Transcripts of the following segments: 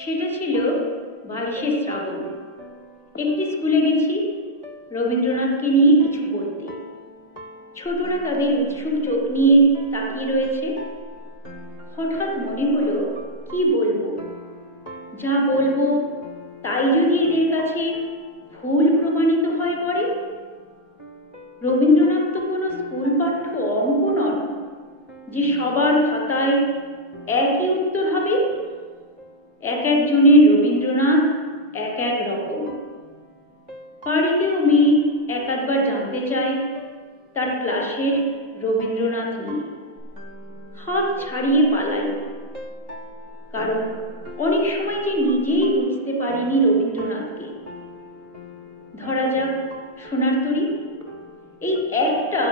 সেটা ছিল 22শে শ্রাবণ। একটি স্কুলে গেছি রবীন্দ্রনাথকে নিয়ে কিছু বলতে। ছোটরা তাদের উৎসুক চোখ নিয়ে তাকিয়ে রয়েছে। হঠাৎ মনে হলো, কি বলবো? যা বলবো তাই যদি এদের কাছে ভুল প্রমাণিত হয় পরে। রবীন্দ্রনাথ তো কোনো স্কুল পাঠ্য অঙ্ক নন যে সবার খাতায় একই উত্তর হবে। এক একজনের রবীন্দ্রনাথ এক এক রকম। বাড়িতেও মেয়ে এক আধবার জানতে চায় তার ক্লাসের রবীন্দ্রনাথ নিয়ে। হাত ছাড়িয়ে পালায়, কারণ অনেক সময় যে নিজেই বুঝতে পারিনি রবীন্দ্রনাথকে। ধরা যাক সোনার তরী, এই একটা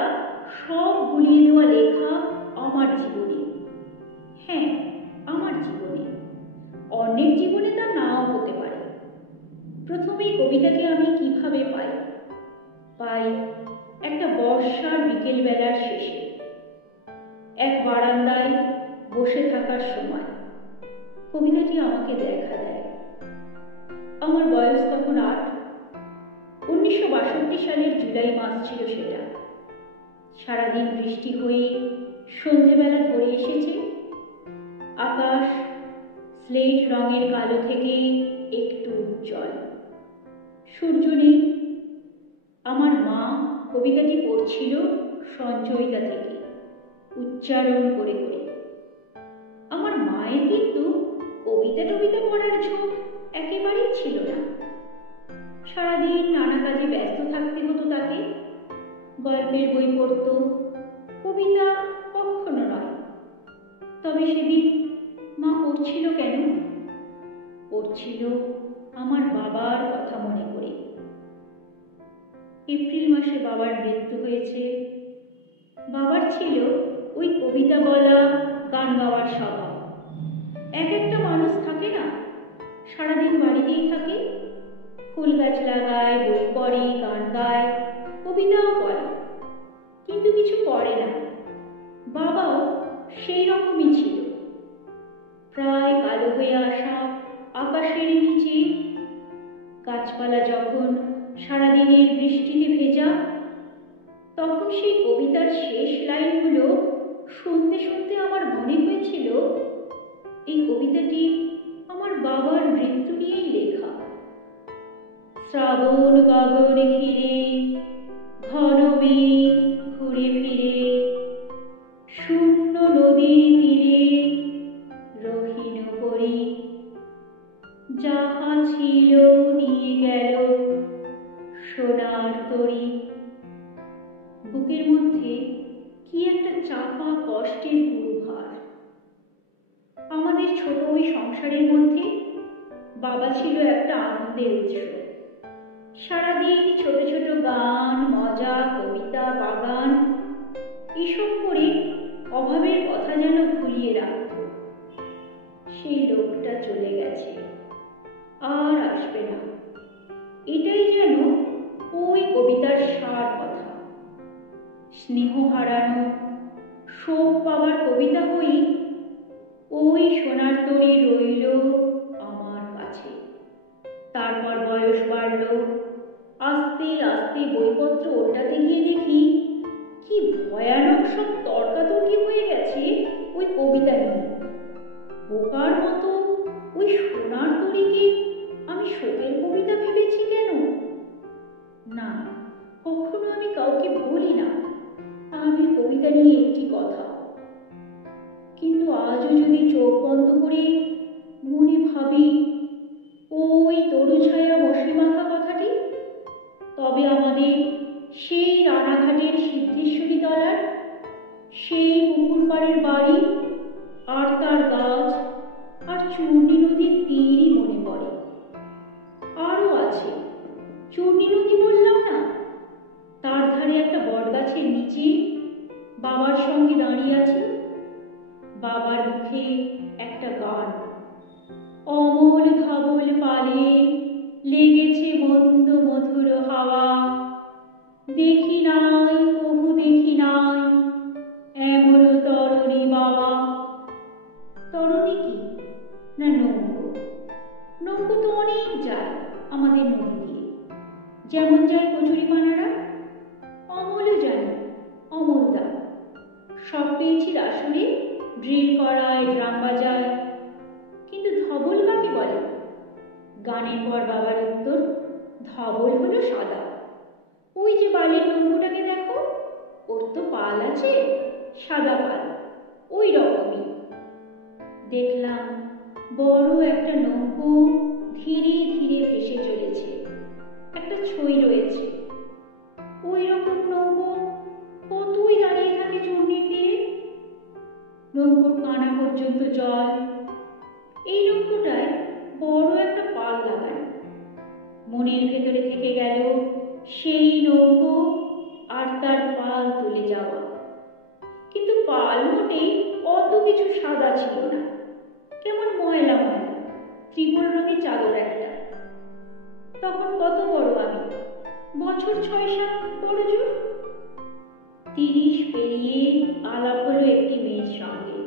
সব গুলিয়ে দেওয়া লেখা আমার জীবনে। হ্যাঁ, আমার জীবনে। অন্যের জীবনে তা নাও হতে পারে। প্রথমেই কবিতাকে আমি কিভাবে পাই একটা বর্ষার বিকেলবেলার শেষে, এক বারান্দায় বসে থাকার সময় কবিতাটি আমাকে দেখা দেয়। আমার বয়স তখন 8। 1962 সালের জুলাই মাস ছিল সেটা। সারাদিন বৃষ্টি হয়ে সন্ধেবেলা ধরে এসেছে। আকাশ স্লেট রঙের কালো থেকে একটু উজ্জ্বল। সূর্য নেই। আমার মা কবিতাটি পড়ছিল সঞ্চয়িতা থেকে, উচ্চারণ করে করে। আমার মায়ের কিন্তু কবিতা পড়ার ঝোঁক একেবারেই ছিল না। সারাদিন নানা কাজে ব্যস্ত থাকতে হতো তাকে। গল্পের বই পড়ত, কবিতা কখনো নয়। তবে সেদিন মা পড়ছিল কেন? পড়ছিল আমার বাবার কথা মনে করে। এপ্রিল মাসে বাবার মৃত্যু হয়েছে। বাবার ছিল ওই কবিতা বলা, গান গাওয়ার স্বভাব। এক একটা মানুষ থাকে না, সারাদিন বাড়িতেই থাকে, ফুল গাছ লাগায়, বই পড়ে, গান গায়, কবিতাও পড়ে, কিন্তু কিছু করে না। বাবাও সেই রকমই ছিল। প্রায় কালো হয়ে আসা আকাশের নিচে গাছপালা যখন সারাদিনের বৃষ্টিতে ভেজা, তখন সেই কবিতার শেষ লাইনগুলো শুনতে শুনতে আমার মনে হয়েছিল এই কবিতাটি আমার বাবার মৃত্যু নিয়েই লেখা। শ্রাবণ গগন ঘিরে ঘন মেঘ ঘুরে ফিরে, শূন্য নদীর তীরে রহিল পরি, যাহা ছিল নিয়ে গেল সোনার তরী। বুকের মধ্যে কি একটা চাপা কষ্টের গুরুভার। আমাদের ছোট ওই সংসারের মধ্যে বাবা ছিল একটা আনন্দের উৎস। সারাদিন ছোট ছোট গান, মজা, কবিতা, বাগান এসব করে অভাবের কথা যেন ভুলিয়ে রাখত। সেই লোকটা চলে গেছে, আর আসবে না। এটাই যেন ওই কবিতার সার কথা। স্নেহ হারানো, শোক পাওয়ার কবিতা হই ওই সোনার তরী রইল আমার কাছে। তারপর বয়স বাড়ল, আস্তে আস্তে বইপত্র ওল্টাতে গিয়ে দেখি কি ভয়ানক সব তর্কাতর্কি হয়ে গেছে ওই কবিতা নিয়ে। বোকার মতো ওই সোনার তরীকে আমি শোকের কবিতা ভেবেছি কেন? না, কখনো আমি কাউকে বলি না আমি কবিতা নিয়ে একটি কথা। কিন্তু আজও যদি চোখ বন্ধ করে মনে ভাবি ওই তরু ছায়া মসৃমাখা কথাটি, তবে আমাদের সেই রানাঘাটের সিদ্ধেশ্বরী তলার সেই পুকুর পাড়ের বাড়ি আর তার গাছ আর চূর্ণী নদীর তীরই মনে পড়ে। আরও আছে, চূর্ণী নদী বললাম না, তার ধারে একটা বটগাছের নিচে বাবার সঙ্গে দাঁড়িয়ে আছে। বাবার মুখে একটা গান, অমল ধবল পালে লেগেছে মন্দ মধুর হাওয়া, দেখি নাই কভু দেখি নাই এমন তরণী বাবা। তরণী কি না নৌকো, নৌকো তো অনেক যায় আমাদের নদী দিয়ে, যেমন যায় কচুরিপানারা। অমলও জানি, অমলদা সব পেয়েছি আসলে, ড্রিল করায়, ড্রাম বাজায়। কিন্তু ধবল কাকে বলে? গানের পর বাবার উত্তর, ধবল হলো সাদা। ওই যে বালির নৌকোটাকে দেখো, ওর তো পাল আছে, সাদা পাল, ওই রকমই। দেখলাম বড় একটা নৌকো ধীরে ধীরে ভেসে চলেছে, একটা ছই রয়েছে। ওই রকম নৌকো কতই দাঁড়িয়ে থাকে চূর্ণির তীরে, নৌকোর কানা পর্যন্ত জল। এই নৌকোটায় বড় একটা পাল লাগানো। মনের ভেতরে থেকে গেল সেই নৌকো আর তার পাল তুলে যাওয়া। কিন্তু পাল মোটেই অত কিছু সাদা ছিল না, কেমন ময়লা ময়লা, ত্রিপল রঙের চাদর একটা। তখন কত বড় আমি, বছর 6-7 বড় জোর। 30 পেরিয়ে আলাপ হলো একটি মেয়ের সঙ্গে।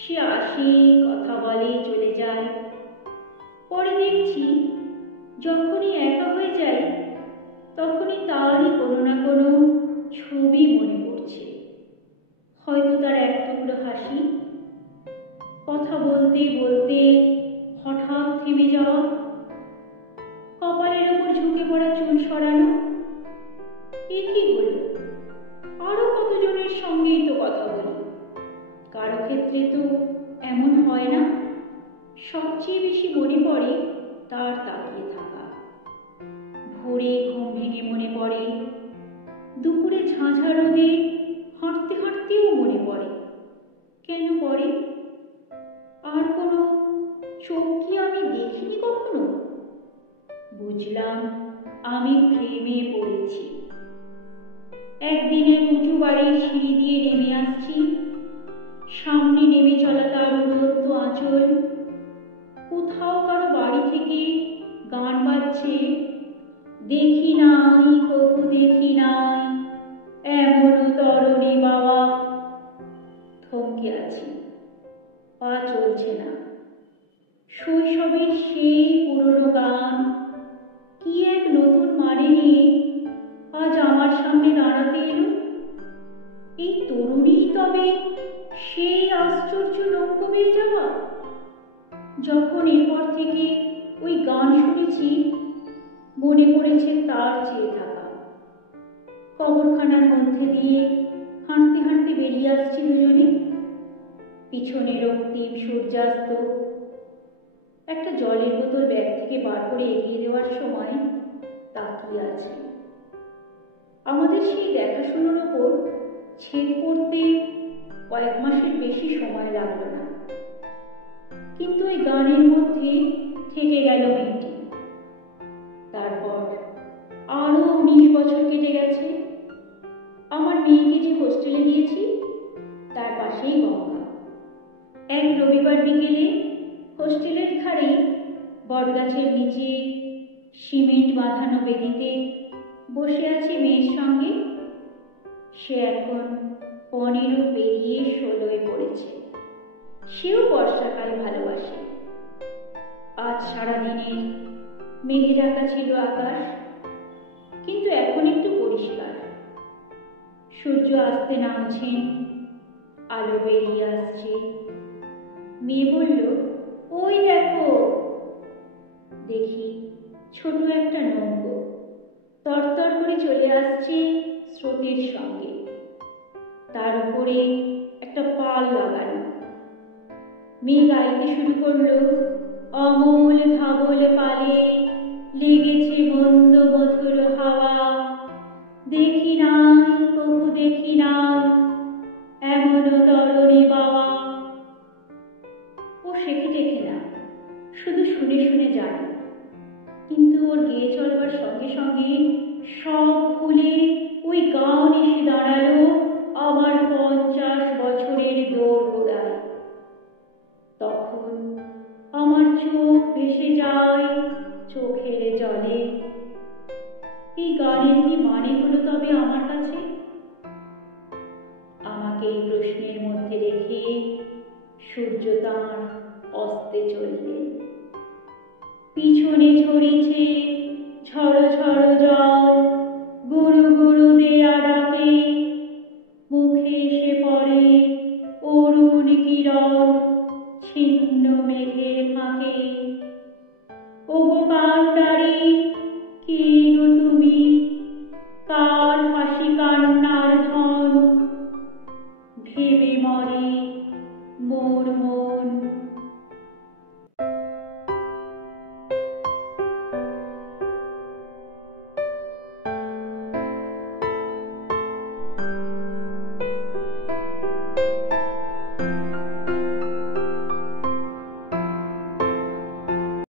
সে আসে, কথা বলে, চলে যায়। পরে দেখছি যখনই একা হয়ে যায় তখনই তারই কোনো না কোনো ছবি মনে পড়ছে। হয়তো তার এক টুকরো হাসি, কথা বলতে বলতে হঠাৎ থেমে যাওয়া, কপালের ওপর ঝুঁকে পড়া চুল সরানো। এ কি হলো? আরো কতজনের সঙ্গেই তো কথা বলি, কারো ক্ষেত্রে তো এমন হয় না। সবচেয়ে বেশি মনে পড়ে তার তাকিয়ে থাকা। ভোরে ঘুম ভেঙে মনে পড়ে, দুপুরে ঝাঁঝা রোদে হাঁটতে হাঁটতেও মনে পড়ে। কেন পড়ে? আর কোনো চোখ কি আমি দেখিনি কখনো? বুঝলাম আমি প্রেমে পড়েছি। একদিনে উঁচু বাড়ির সিঁড়ি দিয়ে নেমে আসছি, সামনে নেমে চলা তার উড়ন্ত আঁচল। কোথাও কারো বাড়ি থেকে গান বাজছে, দেখি নাই কবু দেখি নাই এমন তরণী বাবা। থমকে আছি, পা চলছে না। শৈশবের সেই পুরনো গান কি এক নতুন মানে নিয়ে আজ আমার সামনে দাঁড়াতে এলো। এই তরুণী তবে সেই আশ্চর্য নৌকো বেয়ে যাওয়া। যখন এরপর থেকে ওই গান শুনেছি মনে পড়েছে তার চেয়ে থাকা। কবরখানার মধ্যে দিয়ে হাঁটতে হাঁটতে বেরিয়ে আসছি দুজনে, পিছনে রক্তিম সূর্যাস্ত। একটা জলের বোতল ব্যাগ থেকে বার করে এগিয়ে দেওয়ার সময় তাকিয়ে আছে। আমাদের সেই দেখাশোনার ওপর ছেদ পড়তে কয়েক মাসের বেশি সময় লাগলো না, কিন্তু ওই গানের মধ্যে থেকে গেল মেয়েটি। তারপর আরো 19 বছর কেটে গেছে। আমার মেয়েকে যে হোস্টেলে দিয়েছি তার পাশেই গঙ্গা। এক রবিবার বিকেলে হোস্টেলের ধারেই বটগাছের নিচে সিমেন্ট বাঁধানো বেদিতে বসে আছে মেয়ের সঙ্গে। সে এখন 15 পেরিয়ে 16 পড়েছে। সেও বর্ষাকাল ভালোবাসে। আজ সারাদিনে মেঘে ঢাকা ছিল আকাশ, কিন্তু এখন একটু পরিষ্কার। সূর্য আসতে নামছেন, আলো বেরিয়ে আসছে। মেয়ে বলল, ওই দেখো। দেখি ছোট একটা নৌকো তরতর করে চলে আসছে স্রোতের সঙ্গে। তার উপরে একটা পাল লাগানো। মেয়ে গাইতে শুরু করলো, অমল ধাবল পালে লেগেছে মন্দ মধুর হাওয়া, দেখি নাই কবু দেখি নাই এমন তরণী বাবা। ও শেখে টেখে না, শুধু শুনে শুনে যায়। কিন্তু ওর গেয়ে চলবার সঙ্গে সঙ্গে সব ভুলে ওই গান এসে দাঁড়ালো আমার 50 বছরের দোরগোড়ায়। তখন আমার চোখ ভেসে যায় চোখের জলে। এই গানের কি মানে হলো তবে আমার কাছে? আমাকে এই প্রশ্নের মধ্যে রেখে সূর্য তাঁর অস্তে চললেন। পিছনে ঝরিছে ঝড় ঝড় জল, গুরু গুরু দেয়া ডাকে, মুখে এসে পড়ে অরুণ কিরণ ছিন্ন মেঘের ফাঁকে। ওগো কান্ডারি, কে গো তুমি, কার